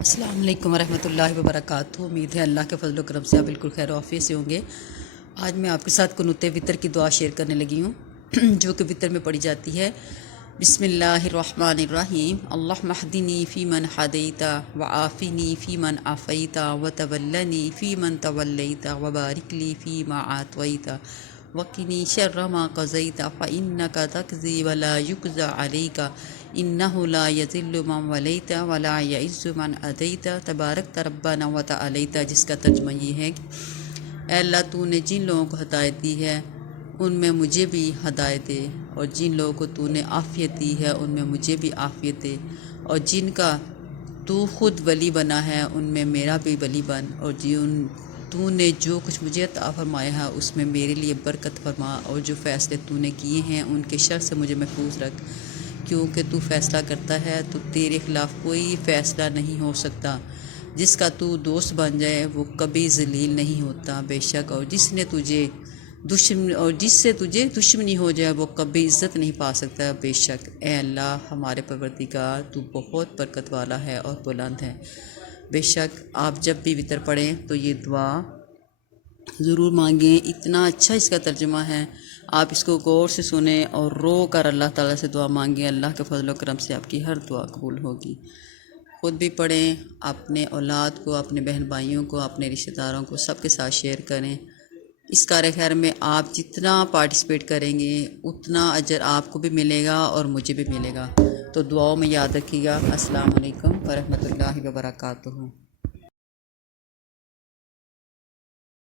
السلام علیکم ورحمۃ اللہ وبرکاتہ۔ امید ہے اللہ کے فضل و کرم سے آپ بالکل خیر و عافیت سے ہوں گے۔ آج میں آپ کے ساتھ قنوت وطر کی دعا شیئر کرنے لگی ہوں جو کہ وطر میں پڑھی جاتی ہے۔ بسم اللہ الرحمن الرحیم۔ اللہم اہدنی فی من ہدیت وعافنی فی من عافیت وتولنی فی من تولیت وبارک لی فی ما اعطیت وقنی شر ما قضیت فانک تقضی ولا یقضی علیک انہ لا یذل من ولیت ولا یعز من عدیت تبارک ربنا وتعالیت، جس کا ترجمہ یہ ہے کہ اے اللہ تو نے جن لوگوں کو ہدایت دی ہے ان میں مجھے بھی ہدایت دے، اور جن لوگوں کو تو نے عافیت دی ہے ان میں مجھے بھی عافیت دے، اور جن کا تو خود ولی بنا ہے ان میں میرا بھی ولی بن، اور جن تو نے جو کچھ مجھے عطا فرمایا ہے اس میں میرے لیے برکت فرما، اور جو فیصلے تو نے کیے ہیں ان کے شر سے مجھے محفوظ رکھ، کیونکہ تو فیصلہ کرتا ہے تو تیرے خلاف کوئی فیصلہ نہیں ہو سکتا۔ جس کا تو دوست بن جائے وہ کبھی ذلیل نہیں ہوتا بے شک، اور جس سے تجھے دشمنی ہو جائے وہ کبھی عزت نہیں پا سکتا بے شک۔ اے اللہ ہمارے پروردگار تو بہت برکت والا ہے اور بلند ہے۔ بے شک آپ جب بھی وطر پڑھیں تو یہ دعا ضرور مانگیں، اتنا اچھا اس کا ترجمہ ہے، آپ اس کو غور سے سنیں اور رو کر اللہ تعالیٰ سے دعا مانگیں، اللہ کے فضل و کرم سے آپ کی ہر دعا قبول ہوگی۔ خود بھی پڑھیں، اپنے اولاد کو، اپنے بہن بھائیوں کو، اپنے رشتہ داروں کو، سب کے ساتھ شیئر کریں۔ اس کار خیر میں آپ جتنا پارٹیسپیٹ کریں گے اتنا اجر آپ کو بھی ملے گا اور مجھے بھی ملے گا۔ تو دعاؤں میں یاد رکھیے گا۔ السلام علیکم ورحمۃ اللہ وبرکاتہ۔